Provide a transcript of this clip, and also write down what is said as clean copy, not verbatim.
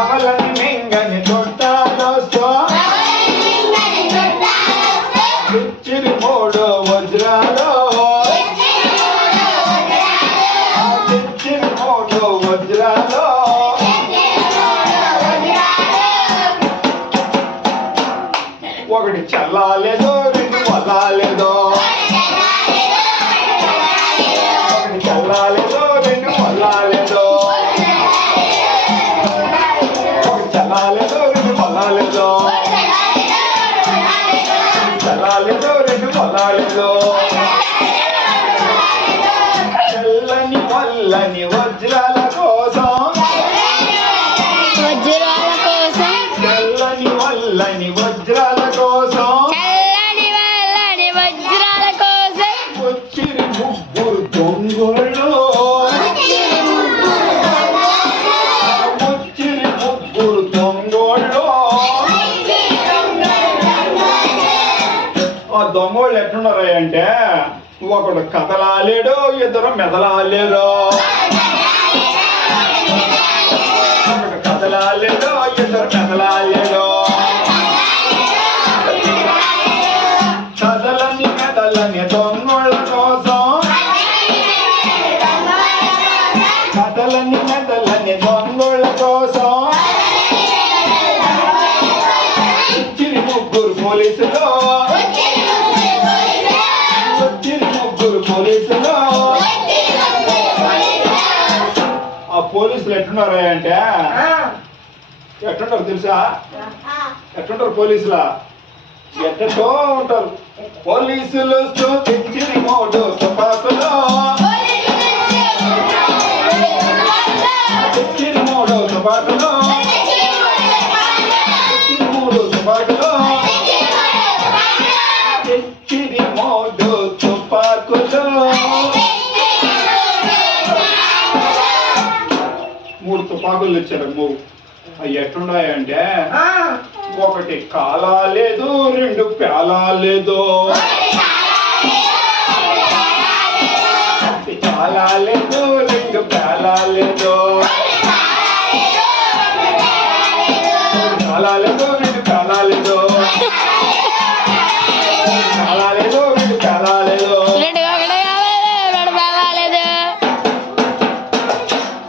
నవలని మింగని చుట్టాలొస్తూ ఇచ్చిరి మూడు వజ్రాలు ఇచ్చిరి మూడు వజ్రాలు ఒకటి చల్లాలేదో రెండు వల్లాలేదో ఒకటి చల్లాలేదో రెండు వల్లాలేదో ఒకటి చల్లాలేదో రెండు వల్లాలేదో చల్లాలేదో రెండు వల్లాలేదో చల్లని వల్లని వజ్రాల కోసం చల్లని వల్లని వజ్రాల కోసం వచ్చిరి ముగ్గురు దొంగోళ్ళు వచ్చిరి ముగ్గురు దొంగోళ్ళు ఆ దొంగోళ్ళు ఎట్లున్నారా అంటే ఒకడు కథలాలేడు ఇద్దరు మెదలాలేరు ఒకడు కథలాలేడు ఇద్దరు మెదలాలేడు కథలని మెదలని దొంగోళ్ళ కోసం కథలని మెదలని దొంగోళ్ళ కోసం ఇచ్చిరి ముగ్గురు పోలీసులు వచ్చిరి ముగ్గురు పోలీసులు ఆ పోలీసులు ఎట్లున్నారా అంటే ఎట్లుంటారు తెలుసా ఎట్లుంటారు పోలీసులా ఎట్టో ఉంటారు పోలీసులు తెచ్చిరి మూడు తుపాకులు తెచ్చిరి మూడు తుపాకులు మూడు తుపాకులు తెచ్చిరి మూడు తుపాకులు మూడు తుపాకులు తెచ్చారు మూడు అవి ఎట్లున్నాయంటే ఒకటి కాలా లేదు రెండు ప్యాలా లేదు ఒకటి కాలా లేదు రెండు ప్యాలా లేదు